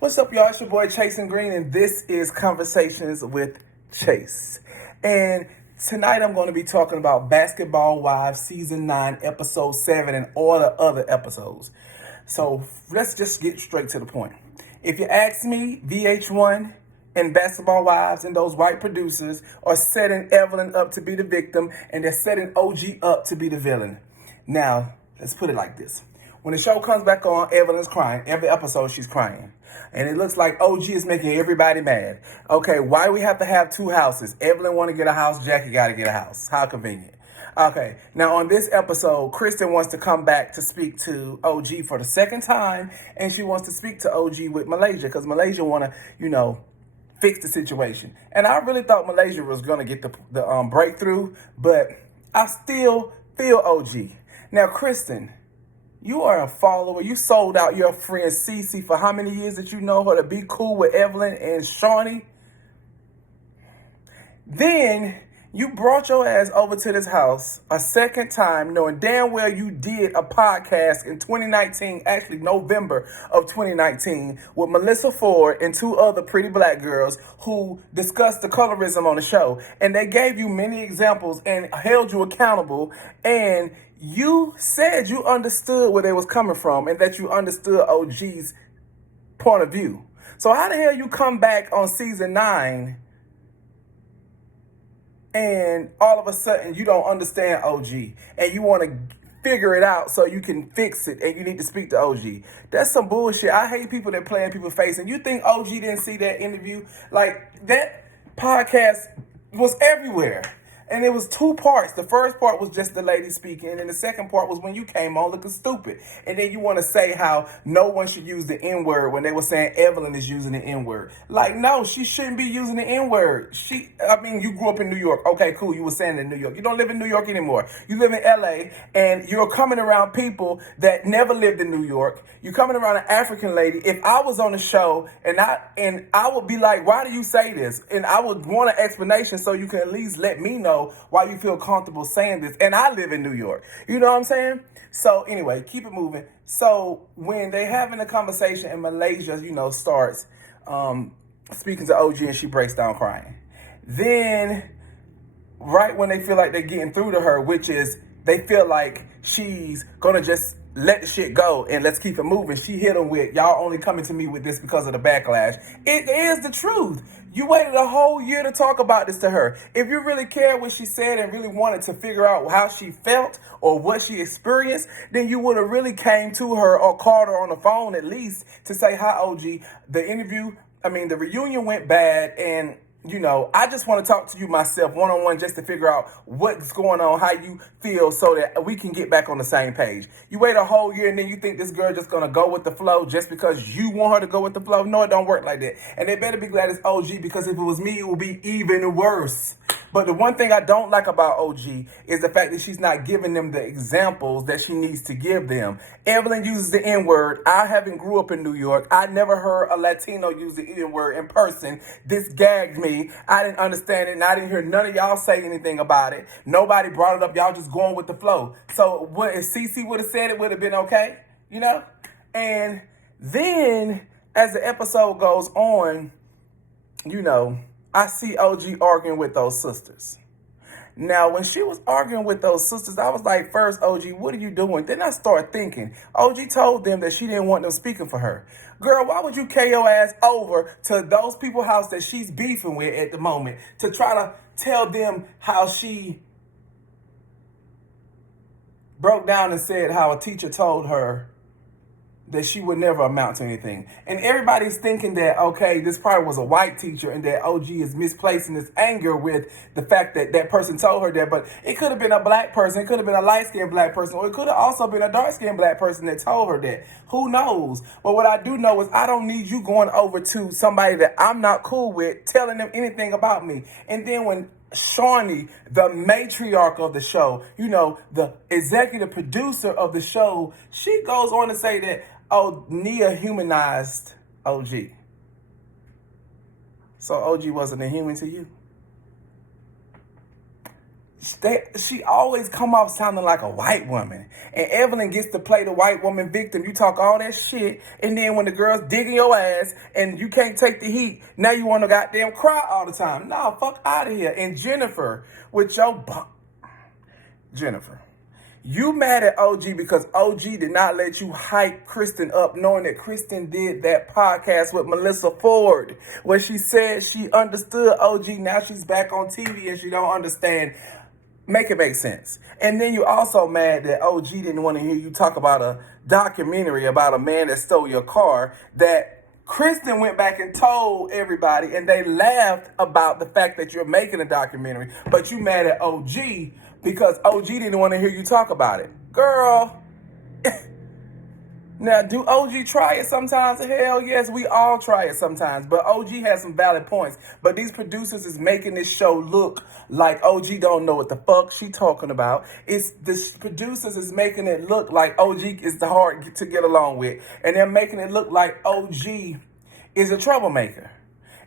What's up, y'all? It's your boy Chasing Green, and this is Conversations with Chase. And tonight I'm going to be talking about Basketball Wives Season 9, Episode 7, and all the other episodes. So let's just get straight to the point. If you ask me, VH1 and Basketball Wives and those white producers are setting Evelyn up to be the victim, and they're setting OG up to be the villain. Now, let's put it like this. When the show comes back on, Evelyn's crying. Every episode, she's crying. And it looks like OG is making everybody mad. Okay, why do we have to have two houses? Evelyn want to get a house, Jackie got to get a house. How convenient. Okay, now on this episode, Kristen wants to come back to speak to OG for the second time, and she wants to speak to OG with Malaysia, because Malaysia want to, fix the situation. And I really thought Malaysia was going to get the breakthrough, but I still feel OG. Now, Kristen, you are a follower. You sold out your friend Cece for how many years that you know her to be cool with Evelyn and Shaunie? Then you brought your ass over to this house a second time, knowing damn well you did a podcast in 2019, actually November of 2019, with Melissa Ford and two other pretty black girls who discussed the colorism on the show. And they gave you many examples and held you accountable, and you said you understood where they was coming from and that you understood OG's point of view. So how the hell you come back on season 9 and all of a sudden you don't understand OG and you want to figure it out so you can fix it and you need to speak to OG? That's some bullshit. I hate people that play in people's face. And you think OG didn't see that interview? Like, that podcast was everywhere. And it was two parts. The first part was just the lady speaking, and then the second part was when you came on looking stupid. And then you want to say how no one should use the N-word when they were saying Evelyn is using the N-word. Like, no, she shouldn't be using the N-word. You grew up in New York. Okay, cool, you were saying in New York. You don't live in New York anymore. You live in LA, and you're coming around people that never lived in New York. You're coming around an African lady. If I was on the show, and I would be like, why do you say this? And I would want an explanation so you can at least let me know why you feel comfortable saying this. And I live in New York. You know what I'm saying? So anyway, keep it moving. So when they having a conversation and Malaysia, starts speaking to OG and she breaks down crying. Then right when they feel like they're getting through to her, which is they feel like she's going to just let the shit go and let's keep it moving, she hit them with, y'all only coming to me with this because of the backlash. It is the truth. You waited a whole year to talk about this to her. If you really cared what she said and really wanted to figure out how she felt or what she experienced, then you would have really came to her or called her on the phone at least to say, hi, OG. The reunion went bad, and I just want to talk to you myself one-on-one just to figure out what's going on, how you feel, so that we can get back on the same page. You wait a whole year and then you think this girl just going to go with the flow just because you want her to go with the flow? No, it don't work like that. And they better be glad it's OG, because if it was me, it would be even worse. But the one thing I don't like about OG is the fact that she's not giving them the examples that she needs to give them. Evelyn uses the N-word. I haven't grew up in New York. I never heard a Latino use the N-word in person. This gagged me. I didn't understand it, and I didn't hear none of y'all say anything about it. Nobody brought it up. Y'all just going with the flow. So what if Cece would have said it, would have been okay? And then as the episode goes on, I see OG arguing with those sisters. Now, when she was arguing with those sisters, I was like, first, OG, what are you doing? Then I started thinking, OG told them that she didn't want them speaking for her. Girl, why would you carry your ass over to those people's house that she's beefing with at the moment to try to tell them how she broke down and said how a teacher told her that she would never amount to anything? And everybody's thinking that, okay, this probably was a white teacher and that OG is misplacing this anger with the fact that that person told her that. But it could have been a black person. It could have been a light-skinned black person. Or it could have also been a dark-skinned black person that told her that. Who knows? But what I do know is I don't need you going over to somebody that I'm not cool with, telling them anything about me. And then when Shaunie, the matriarch of the show, the executive producer of the show, she goes on to say that, Nia humanized OG. So OG wasn't a human to you? she always come off sounding like a white woman. And Evelyn gets to play the white woman victim. You talk all that shit, and then when the girl's digging your ass and you can't take the heat, now you want to goddamn cry all the time. Nah, fuck out of here. And Jennifer, with your Jennifer, you mad at OG because OG did not let you hype Kristen up, knowing that Kristen did that podcast with Melissa Ford, where she said she understood OG. Now she's back on TV and she don't understand. Make it make sense. And then you also mad that OG didn't want to hear you talk about a documentary about a man that stole your car that Kristen went back and told everybody, and they laughed about the fact that you're making a documentary, but you mad at OG because OG didn't want to hear you talk about it. Girl, now, do OG try it sometimes? Hell yes, we all try it sometimes. But OG has some valid points. But these producers is making this show look like OG don't know what the fuck she talking about. It's the producers is making it look like OG is the hard to get along with. And they're making it look like OG is a troublemaker.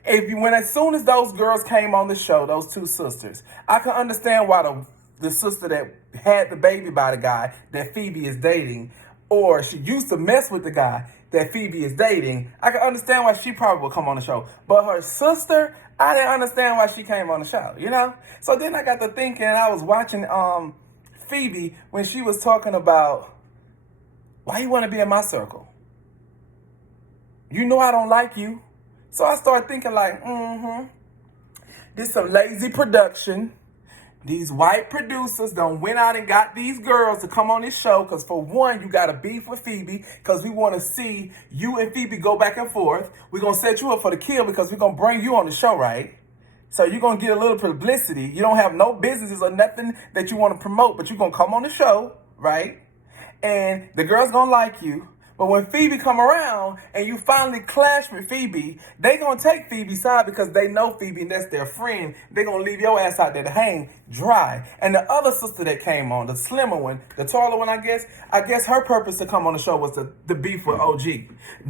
As soon as those girls came on the show, those two sisters, I can understand why the sister that had the baby by the guy that Phoebe is dating, or she used to mess with the guy that Phoebe is dating, I can understand why she probably would come on the show. But her sister, I didn't understand why she came on the show, you know? So then I got to thinking, and I was watching Phoebe when she was talking about, why you want to be in my circle? You know I don't like you. So I started thinking like, this some lazy production. These white producers done went out and got these girls to come on this show because, for one, you got to beef with Phoebe because we want to see you and Phoebe go back and forth. We're going to set you up for the kill because we're going to bring you on the show, right? So you're going to get a little publicity. You don't have no businesses or nothing that you want to promote, but you're going to come on the show, right? And the girl's going to like you. But when Phoebe come around and you finally clash with Phoebe, they going to take Phoebe's side because they know Phoebe and that's their friend. They going to leave your ass out there to hang dry. And the other sister that came on, the slimmer one, the taller one, I guess her purpose to come on the show was to beef with OG.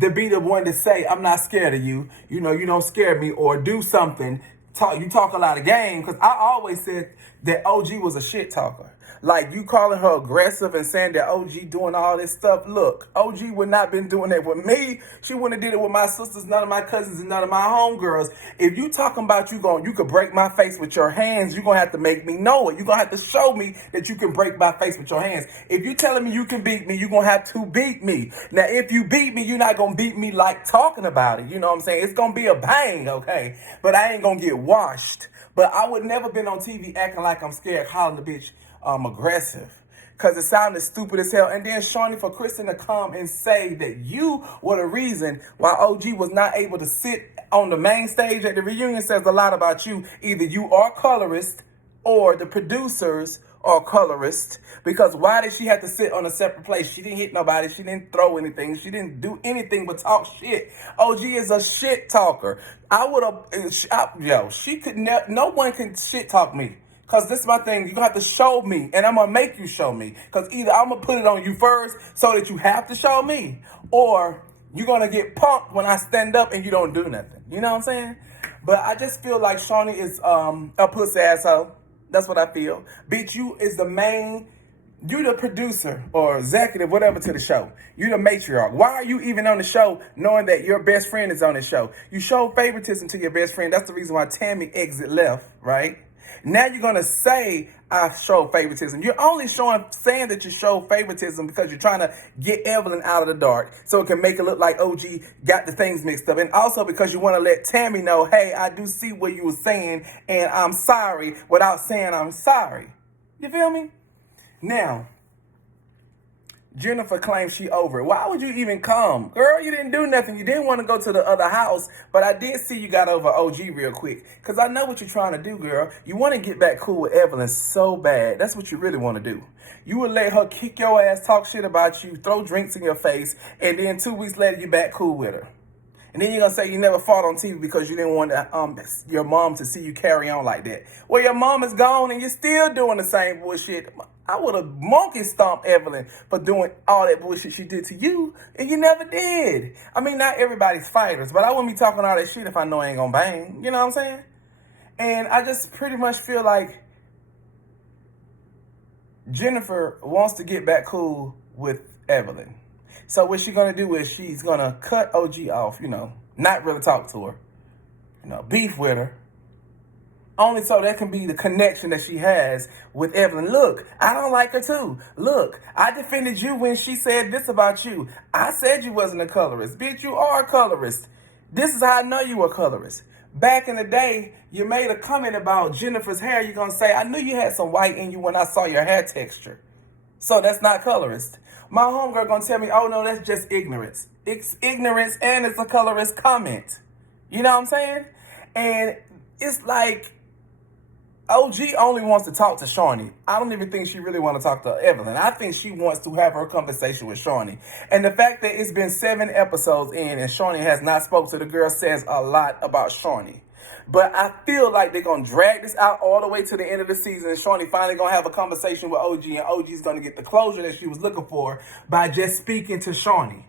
To be the one to say, I'm not scared of you. You know, you don't scare me, or do something. You talk a lot of game, because I always said that OG was a shit talker. Like, you calling her aggressive and saying that OG doing all this stuff. Look, OG would not been doing that with me. She wouldn't have did it with my sisters, none of my cousins, and none of my homegirls. If you talking about you could break my face with your hands, you're going to have to make me know it. You're going to have to show me that you can break my face with your hands. If you telling me you can beat me, you're going to have to beat me. Now, if you beat me, you're not going to beat me like talking about it. You know what I'm saying? It's going to be a bang, okay? But I ain't going to get washed. But I would never been on TV acting like I'm scared, calling the bitch aggressive, because it sounded stupid as hell. And then Shaunie, for Kristen to come and say that you were the reason why OG was not able to sit on the main stage at the reunion says a lot about you. Either you are colorist or the producers are colorist, because why did she have to sit on a separate place? She didn't hit nobody. She didn't throw anything. She didn't do anything but talk shit. OG is a shit talker. She could no one can shit talk me. Because this is my thing. You're going to have to show me. And I'm going to make you show me. Because either I'm going to put it on you first so that you have to show me, or you're going to get punked when I stand up and you don't do nothing. You know what I'm saying? But I just feel like Shaunie is a pussy asshole. That's what I feel. Bitch, you the producer or executive, whatever, to the show. You the matriarch. Why are you even on the show knowing that your best friend is on the show? You show favoritism to your best friend. That's the reason why Tammy left, right? Now you're going to say I show favoritism. You're only saying that you show favoritism because you're trying to get Evelyn out of the dark so it can make it look like OG got the things mixed up. And also because you want to let Tammy know, hey, I do see what you were saying and I'm sorry, without saying I'm sorry. You feel me? Now, Jennifer claims she over it. Why would you even come? Girl, you didn't do nothing. You didn't want to go to the other house, but I did see you got over OG real quick, because I know what you're trying to do, girl. You want to get back cool with Evelyn so bad. That's what you really want to do. You would let her kick your ass, talk shit about you, throw drinks in your face, and then 2 weeks later, you back cool with her. And then you're going to say you never fought on TV because you didn't want your mom to see you carry on like that. Well, your mom is gone and you're still doing the same bullshit. I would have monkey stomped Evelyn for doing all that bullshit she did to you, and you never did. I mean, not everybody's fighters, but I wouldn't be talking all that shit if I know I ain't going to bang. You know what I'm saying? And I just pretty much feel like Jennifer wants to get back cool with Evelyn. So what she's gonna do is she's gonna cut OG off, not really talk to her, beef with her, only so that can be the connection that she has with Evelyn. Look, I don't like her too. Look, I defended you when she said this about you. I said you wasn't a colorist. Bitch, you are a colorist. This is how I know you were a colorist. Back in the day, you made a comment about Jennifer's hair. You're going to say, I knew you had some white in you when I saw your hair texture. So that's not colorist. My homegirl going to tell me, oh no, that's just ignorance. It's ignorance and it's a colorist comment. You know what I'm saying? And it's like, OG only wants to talk to Shaunie. I don't even think she really wants to talk to Evelyn. I think she wants to have her conversation with Shaunie. And the fact that it's been 7 episodes in and Shaunie has not spoke to the girl says a lot about Shaunie. But I feel like they're going to drag this out all the way to the end of the season. And Shaunie finally going to have a conversation with OG. And OG's going to get the closure that she was looking for by just speaking to Shaunie.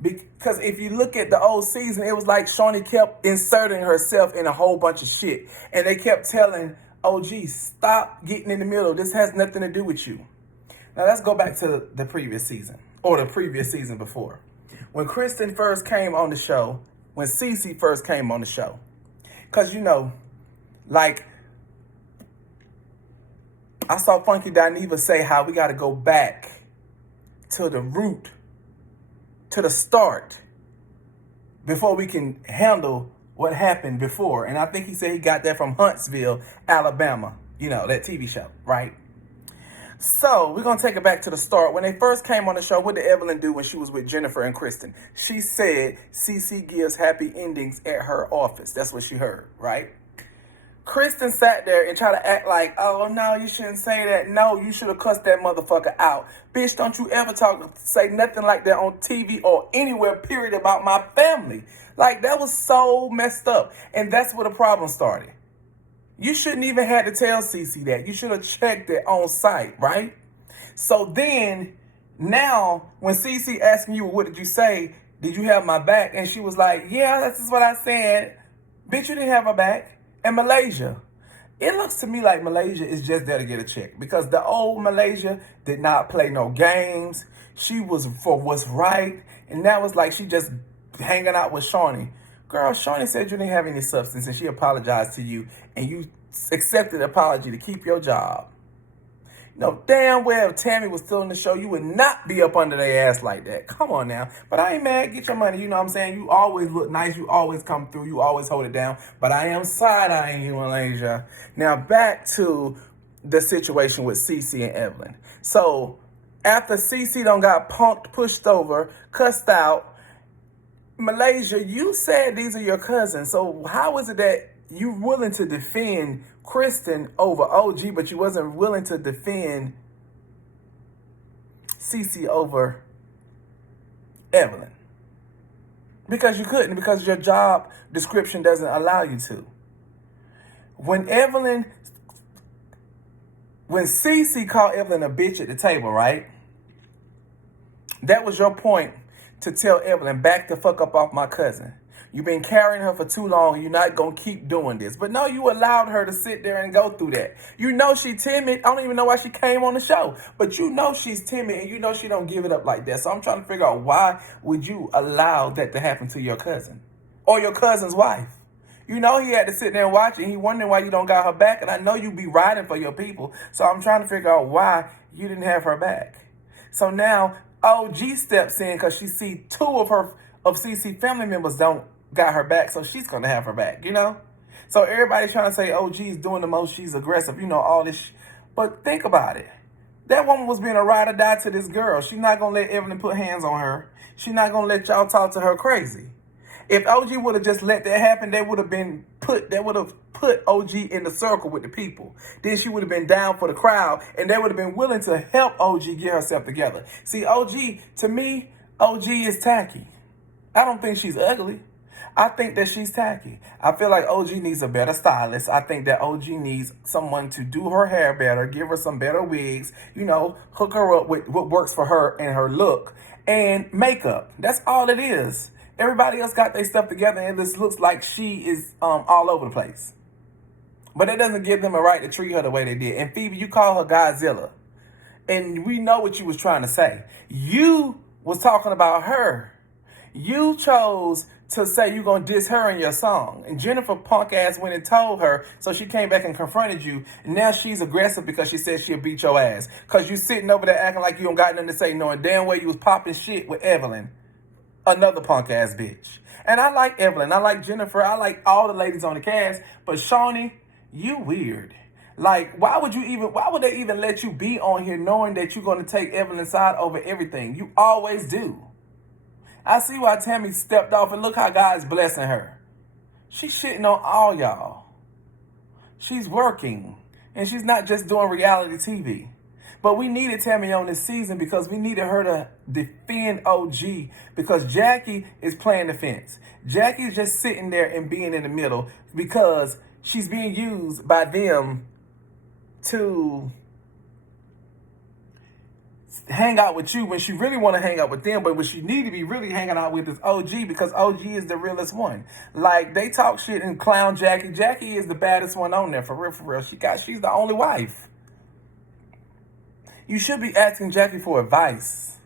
Because if you look at the old season, it was like Shaunie kept inserting herself in a whole bunch of shit. And they kept telling OG, stop getting in the middle. This has nothing to do with you. Now let's go back to the previous season, or the previous season before. When Kristen first came on the show, when Cece first came on the show. Because, like, I saw Funky Dineva say how we got to go back to the root, to the start, before we can handle what happened before. And I think he said he got that from Huntsville, Alabama. That TV show, right? So we're going to take it back to the start. When they first came on the show, what did Evelyn do when she was with Jennifer and Kristen? She said CC gives happy endings at her office. That's what she heard, right? Kristen sat there and tried to act like, oh, no, you shouldn't say that. No, you should have cussed that motherfucker out. Bitch, don't you ever say nothing like that on TV or anywhere, period, about my family. Like, that was so messed up. And that's where the problem started. You shouldn't even have to tell Cece that. You should have checked it on site, right? So then, now, when Cece asking you, what did you say? Did you have my back? And she was like, yeah, that's just what I said. Bitch, you didn't have my back. And Malaysia. It looks to me like Malaysia is just there to get a check. Because the old Malaysia did not play no games. She was for what's right. And that was like she just hanging out with Shaunie. Girl, Shaunie said you didn't have any substance and she apologized to you. And you accepted the apology to keep your job. Damn well if Tammy was still in the show, you would not be up under their ass like that. Come on now. But I ain't mad. Get your money. You know what I'm saying? You always look nice. You always come through. You always hold it down. But I am side-eyeing you, Malaysia. Now, back to the situation with Cece and Evelyn. So, after Cece done got punked, pushed over, cussed out, Malaysia, you said these are your cousins. So, how is it that you willing to defend Kristen over OG, but you wasn't willing to defend Cece over Evelyn? Because you couldn't, because your job description doesn't allow you to. When Cece called Evelyn a bitch at the table, right? That was your point to tell Evelyn, back the fuck up off my cousin. You've been carrying her for too long. You're not going to keep doing this. But no, you allowed her to sit there and go through that. You know she's timid. I don't even know why she came on the show. But you know she's timid and you know she don't give it up like that. So I'm trying to figure out, why would you allow that to happen to your cousin? Or your cousin's wife? You know he had to sit there and watch it. And he wondering why you don't got her back. And I know you be riding for your people. So I'm trying to figure out why you didn't have her back. So now OG steps in because she see 2 of CC family members don't got her back, so she's going to have her back, So everybody's trying to say OG's doing the most, she's aggressive, all this. But think about it. That woman was being a ride or die to this girl. She's not going to let Evelyn put hands on her. She's not going to let y'all talk to her crazy. If OG would have just let that happen, they would have put OG in the circle with the people. Then she would have been down for the crowd, and they would have been willing to help OG get herself together. See, to me, OG is tacky. I don't think she's ugly. I think that she's tacky. I feel like OG needs a better stylist. I think that OG needs someone to do her hair better, give her some better wigs, hook her up with what works for her and her look, and makeup. That's all it is. Everybody else got their stuff together, and this looks like she is all over the place. But it doesn't give them a right to treat her the way they did. And Phoebe, you call her Godzilla. And we know what you was trying to say. You was talking about her. You chose to say you're going to diss her in your song. And Jennifer punk ass went and told her, so she came back and confronted you. And now she's aggressive because she said she'll beat your ass. Because you sitting over there acting like you don't got nothing to say, knowing damn well you was popping shit with Evelyn. Another punk ass bitch. And I like Evelyn. I like Jennifer. I like all the ladies on the cast. But Shaunie, you weird. Like, why would they even let you be on here knowing that you're going to take Evelyn's side over everything? You always do. I see why Tammy stepped off, and look how God's blessing her. She's shitting on all y'all. She's working, and she's not just doing reality TV. But we needed Tammy on this season because we needed her to defend OG because Jackie is playing the fence. Jackie's just sitting there and being in the middle because she's being used by them to hang out with you when she really want to hang out with them, but what she need to be really hanging out with is OG because OG is the realest one. Like, they talk shit and clown Jackie. Jackie is the baddest one on there, for real, for real. She's the only wife. You should be asking Jackie for advice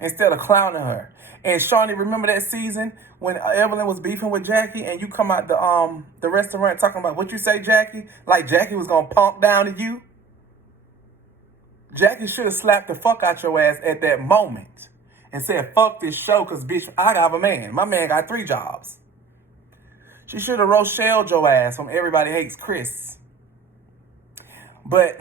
instead of clowning her. And Shaunie, remember that season when Evelyn was beefing with Jackie and you come out the restaurant talking about what you say, Jackie? Like Jackie was going to punk down to you? Jackie should have slapped the fuck out your ass at that moment and said, fuck this show, because, bitch, I got a man. My man got 3 jobs. She should have Rochelle'd your ass from Everybody Hates Chris. But,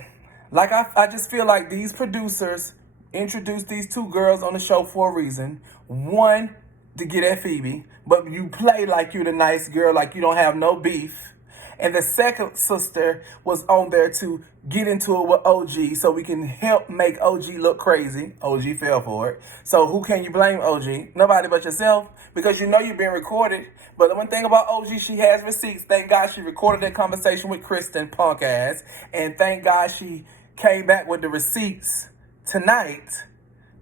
like, I just feel like these producers introduced these 2 girls on the show for a reason. One, to get at Phoebe, but you play like you the nice girl, like you don't have no beef. And the second sister was on there to get into it with OG so we can help make OG look crazy. OG fell for it. So who can you blame, OG? Nobody but yourself, because you know you're being recorded. But the one thing about OG, she has receipts. Thank God she recorded that conversation with Kristen, punk ass. And thank God she came back with the receipts tonight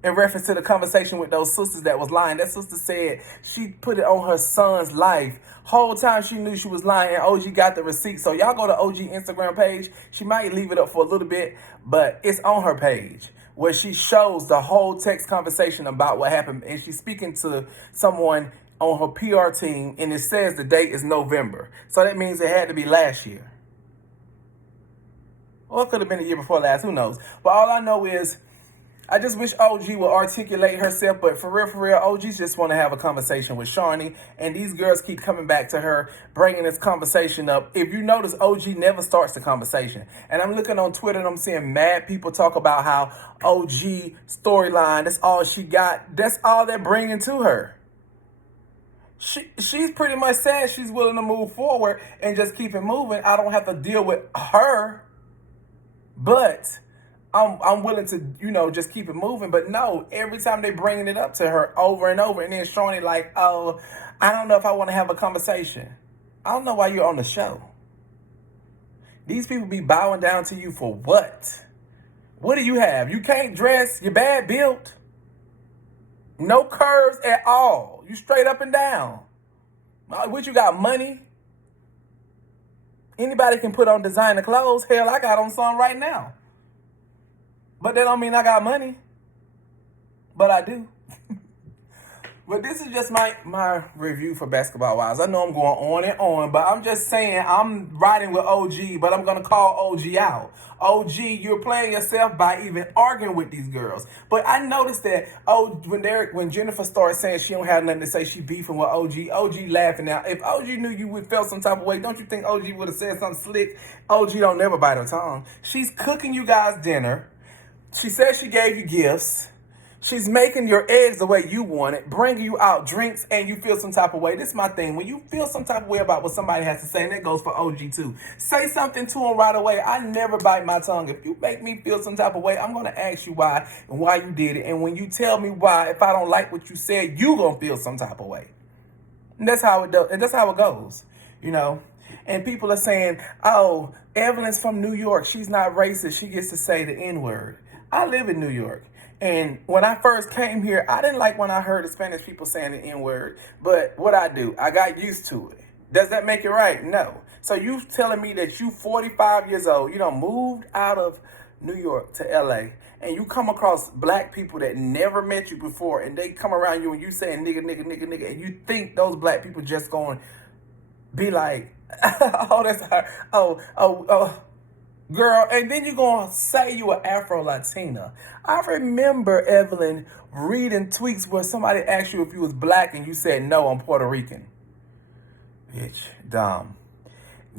in reference to the conversation with those sisters that was lying. That sister said she put it on her son's life. Whole time she knew she was lying, and OG got the receipt. So y'all go to OG Instagram page. She might leave it up for a little bit, but it's on her page where she shows the whole text conversation about what happened. And she's speaking to someone on her PR team, and it says the date is November. So that means it had to be last year. Or it could have been the year before last. Who knows? But all I know is I just wish OG would articulate herself, but for real, OG just want to have a conversation with Shaunie, and these girls keep coming back to her, bringing this conversation up. If you notice, OG never starts the conversation. And I'm looking on Twitter, and I'm seeing mad people talk about how OG storyline, that's all she got. That's all they're bringing to her. She's pretty much said she's willing to move forward and just keep it moving. I don't have to deal with her, but I'm willing to, just keep it moving. But no, every time they bringing it up to her over and over, and then Shaunie like, oh, I don't know if I want to have a conversation. I don't know why you're on the show. These people be bowing down to you for what? What do you have? You can't dress. You're bad built. No curves at all. You straight up and down. What, you got money? Anybody can put on designer clothes. Hell, I got on some right now. But that don't mean I got money. But I do. But this is just my review for Basketball Wives. I know I'm going on and on, but I'm just saying I'm riding with OG, but I'm going to call OG out. OG, you're playing yourself by even arguing with these girls. But I noticed that when Jennifer started saying she don't have nothing to say, she beefing with OG laughing now. If OG knew you would feel some type of way, don't you think OG would have said something slick? OG don't never bite her tongue. She's cooking you guys dinner. She says she gave you gifts. She's making your eggs the way you want it, bringing you out drinks, and you feel some type of way. This is my thing. When you feel some type of way about what somebody has to say, and that goes for OG too, say something to them right away. I never bite my tongue. If you make me feel some type of way, I'm going to ask you why and why you did it. And when you tell me why, if I don't like what you said, you going to feel some type of way. And that's how it does. And that's how it goes, And people are saying, oh, Evelyn's from New York. She's not racist. She gets to say the N-word. I live in New York. And when I first came here, I didn't like when I heard the Spanish people saying the N-word. But what I do, I got used to it. Does that make it right? No. So you telling me that you 45 years old, you done moved out of New York to LA, and you come across black people that never met you before, and they come around you and you saying nigga, nigga, nigga, nigga, and you think those black people just going to be like, oh, that's her. Oh, girl, and then you're going to say you an Afro-Latina. I remember, Evelyn, reading tweets where somebody asked you if you was black and you said, no, I'm Puerto Rican. Bitch, dumb.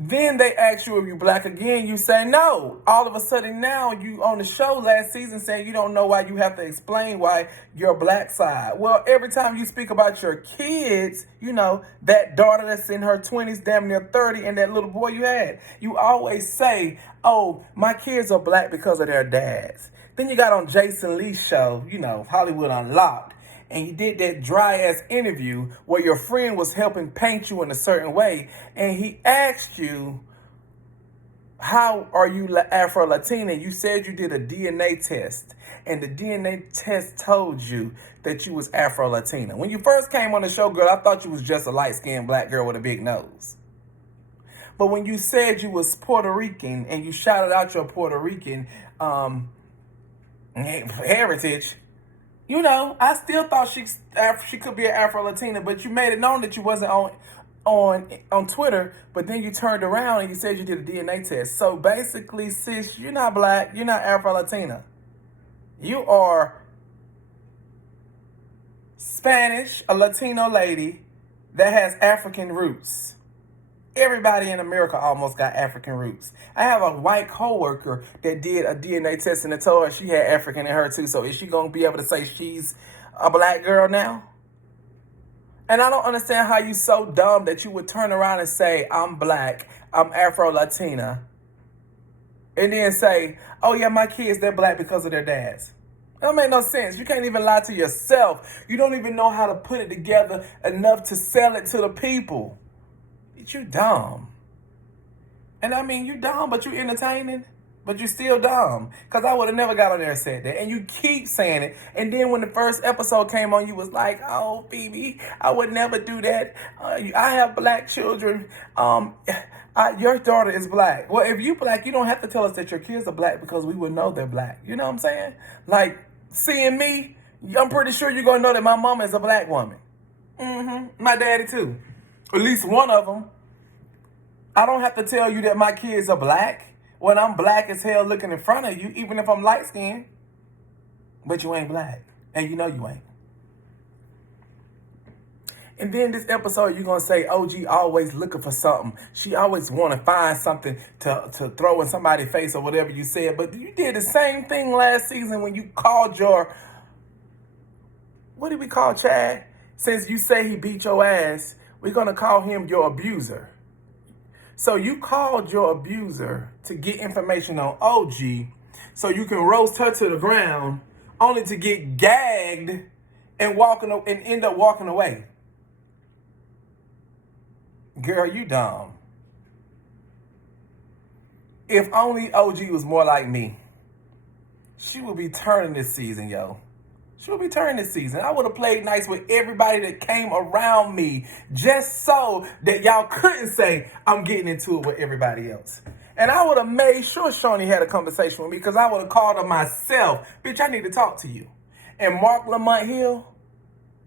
Then they ask you if you black again, you say no. All of a sudden now you on the show last season saying you don't know why you have to explain why you're black side. Well, every time you speak about your kids, you know, that daughter that's in her 20s, damn near 30, and that little boy you had, you always say, oh, my kids are black because of their dads. Then you got on Jason Lee's show, you know, Hollywood Unlocked, and you did that dry-ass interview where your friend was helping paint you in a certain way, and he asked you, how are you Afro-Latina? You said you did a DNA test, and the DNA test told you that you was Afro-Latina. When you first came on the show, girl, I thought you was just a light-skinned black girl with a big nose. But when you said you was Puerto Rican, and you shouted out your Puerto Rican heritage, you know, I still thought she could be an Afro-Latina, but you made it known that you wasn't on Twitter, but then you turned around and you said you did a DNA test. So basically, sis, you're not black, you're not Afro-Latina. You are Spanish, a Latino lady that has African roots. Everybody in America almost got African roots. I have a white coworker that did a DNA test and it told her she had African in her too. So is she going to be able to say she's a black girl now? And I don't understand how you so dumb that you would turn around and say, I'm black, I'm Afro-Latina, and then say, oh yeah, my kids, they're black because of their dads. That don't make no sense. You can't even lie to yourself. You don't even know how to put it together enough to sell it to the people. You dumb. And I mean, you dumb, but you entertaining, but you still dumb. Because I would have never got on there and said that. And you keep saying it. And then when the first episode came on, you was like, oh, Phoebe, I would never do that. I have black children. Your daughter is black. Well, if you black, you don't have to tell us that your kids are black because we would know they're black. You know what I'm saying? Like, seeing me, I'm pretty sure you're going to know that my mama is a black woman. My daddy, too. At least one of them. I don't have to tell you that my kids are black when I'm black as hell looking in front of you, even if I'm light-skinned. But you ain't black, and you know you ain't. And then this episode, you're going to say, OG always looking for something. She always want to find something to throw in somebody's face or whatever you said. But you did the same thing last season when you called your, what did we call Chad? Since you say he beat your ass, we're going to call him your abuser. So you called your abuser to get information on OG so you can roast her to the ground only to get gagged and end up walking away. Girl, you dumb. If only OG was more like me, she would be turning this season, yo. She would be turning this season. I would have played nice with everybody that came around me just so that y'all couldn't say I'm getting into it with everybody else. And I would have made sure Shaunie had a conversation with me because I would have called her myself. Bitch, I need to talk to you. And Mark Lamont Hill,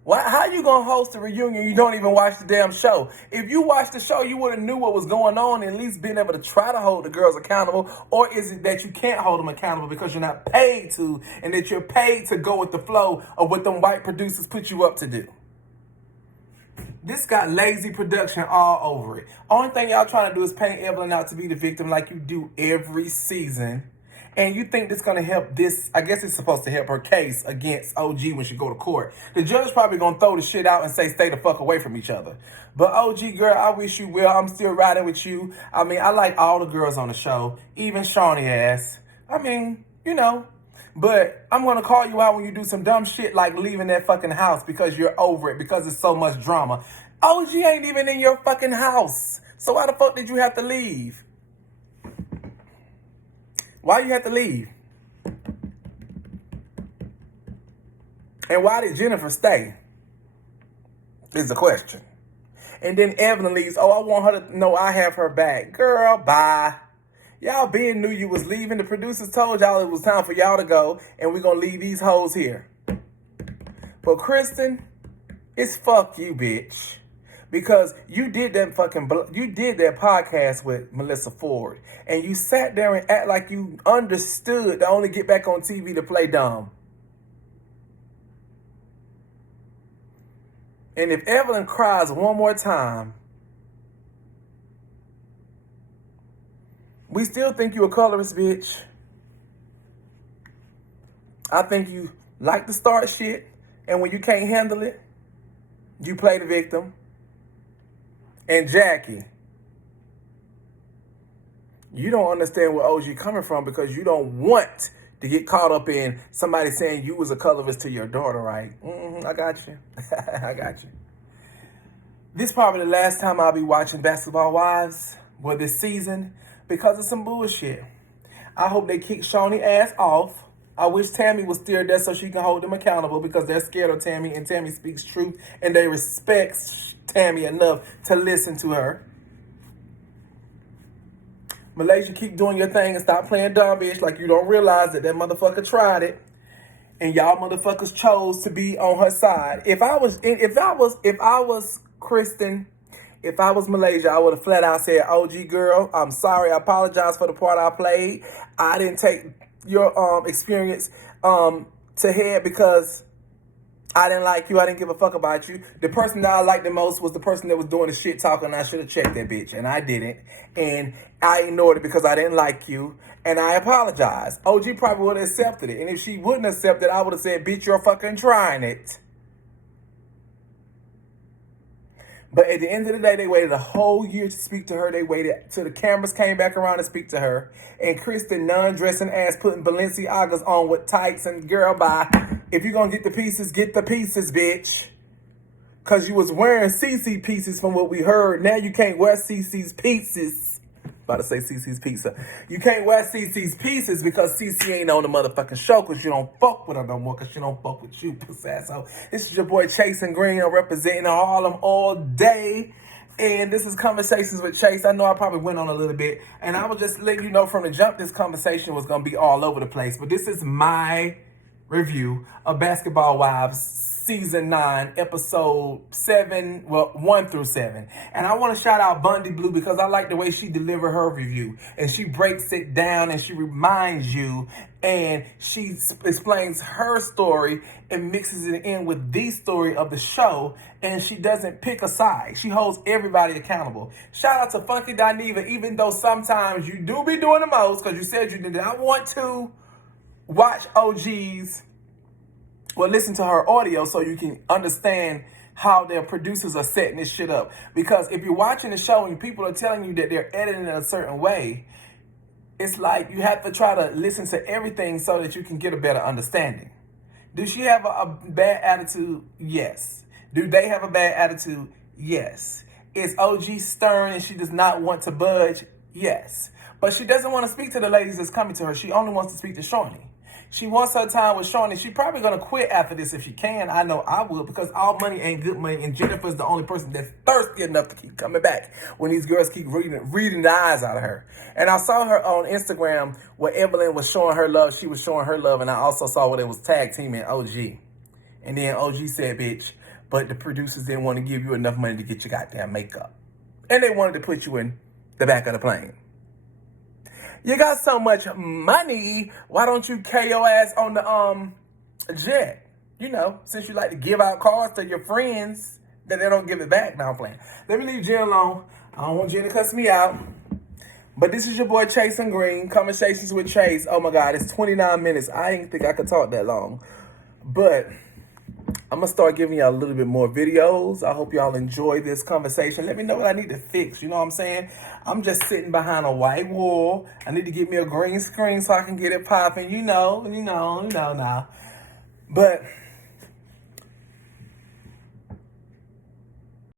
how you going to host a reunion you don't even watch the damn show? If you watched the show, you would have knew what was going on and at least been able to try to hold the girls accountable. Or is it that you can't hold them accountable because you're not paid to and that you're paid to go with the flow of what them white producers put you up to do? This got lazy production all over it. Only thing y'all trying to do is paint Evelyn out to be the victim like you do every season. And you think this going to help this, I guess it's supposed to help her case against OG when she go to court. The judge probably going to throw the shit out and say, stay the fuck away from each other. But OG, girl, I wish you well. I'm still riding with you. I mean, I like all the girls on the show, even Shaunie ass. I mean, you know. But I'm going to call you out when you do some dumb shit like leaving that fucking house because you're over it, because it's so much drama. OG ain't even in your fucking house. So why the fuck did you have to leave? Why you have to leave? And why did Jennifer stay? Is the question. And then Evelyn leaves. Oh, I want her to know I have her back. Girl, bye. Y'all been knew you was leaving. The producers told y'all it was time for y'all to go, and we're gonna leave these hoes here. But Kristen, it's fuck you, bitch. Because you did that podcast with Melissa Ford, and you sat there and act like you understood to only get back on TV to play dumb. And if Evelyn cries one more time, we still think you a colorist, bitch. I think you like to start shit, and when you can't handle it, you play the victim. And Jackie, you don't understand where OG coming from because you don't want to get caught up in somebody saying you was a colorist to your daughter, right? I got you. I got you. This probably the last time I'll be watching Basketball Wives this season because of some bullshit. I hope they kick Shaunie ass off. I wish Tammy was still there so she can hold them accountable because they're scared of Tammy and Tammy speaks truth and they respect Tammy enough to listen to her. Malaysia, keep doing your thing and stop playing dumb, bitch, like you don't realize that motherfucker tried it and y'all motherfuckers chose to be on her side. If I was Kristen, if I was Malaysia, I would have flat out said, OG girl, I'm sorry, I apologize for the part I played. I didn't take your experience to head because I didn't like you. I didn't give a fuck about you. The person that I liked the most was the person that was doing the shit talking. I should have checked that bitch, and I didn't. And I ignored it because I didn't like you, and I apologize. OG probably would have accepted it, and if she wouldn't accept it, I would have said, bitch, you're fucking trying it. But at the end of the day, they waited a whole year to speak to her. They waited till the cameras came back around to speak to her. And Kristen, non-dressing ass, putting Balenciagas on with tights and girl, bye. If you're going to get the pieces, bitch. Because you was wearing CC pieces from what we heard. Now you can't wear CC's pieces. About to say CC's pizza. You can't wear CC's pieces because CC ain't on the motherfucking show because you don't fuck with her no more because she don't fuck with you, pussy asshole. This is your boy Chase and Green. I'm representing Harlem all day. And this is Conversations with Chase. I know I probably went on a little bit. And I was just letting you know from the jump this conversation was going to be all over the place. But this is my review of Basketball Wives Season 9, Episode 7, 1 through 7. And I want to shout out Bundy Blue because I like the way she delivered her review. And she breaks it down and she reminds you and she explains her story and mixes it in with the story of the show. And she doesn't pick a side. She holds everybody accountable. Shout out to Funky Dineva, even though sometimes you do be doing the most because you said you did not want to watch OG's listen to her audio so you can understand how their producers are setting this shit up. Because if you're watching the show and people are telling you that they're editing it a certain way, it's like you have to try to listen to everything so that you can get a better understanding. Do she have a bad attitude? Yes. Do they have a bad attitude? Yes. Is OG stern and she does not want to budge? Yes. But she doesn't want to speak to the ladies that's coming to her. She only wants to speak to Shaunie. She wants her time with Shaunie. She's probably going to quit after this if she can. I know I will because all money ain't good money. And Jennifer's the only person that's thirsty enough to keep coming back when these girls keep reading the eyes out of her. And I saw her on Instagram where Evelyn was showing her love. She was showing her love. And I also saw where it was tag teaming OG. And then OG said, bitch, but the producers didn't want to give you enough money to get your goddamn makeup. And they wanted to put you in the back of the plane. You got so much money, why don't you carry your ass on the jet? You know, since you like to give out cards to your friends, that they don't give it back. Now I'm playing. Let me leave Jen alone. I don't want Jen to cuss me out. But this is your boy Chase and Green. Conversations with Chase. Oh my God, it's 29 minutes. I didn't think I could talk that long. But I'm going to start giving y'all a little bit more videos. I hope y'all enjoy this conversation. Let me know what I need to fix. You know what I'm saying? I'm just sitting behind a white wall. I need to get me a green screen so I can get it popping. You know now. But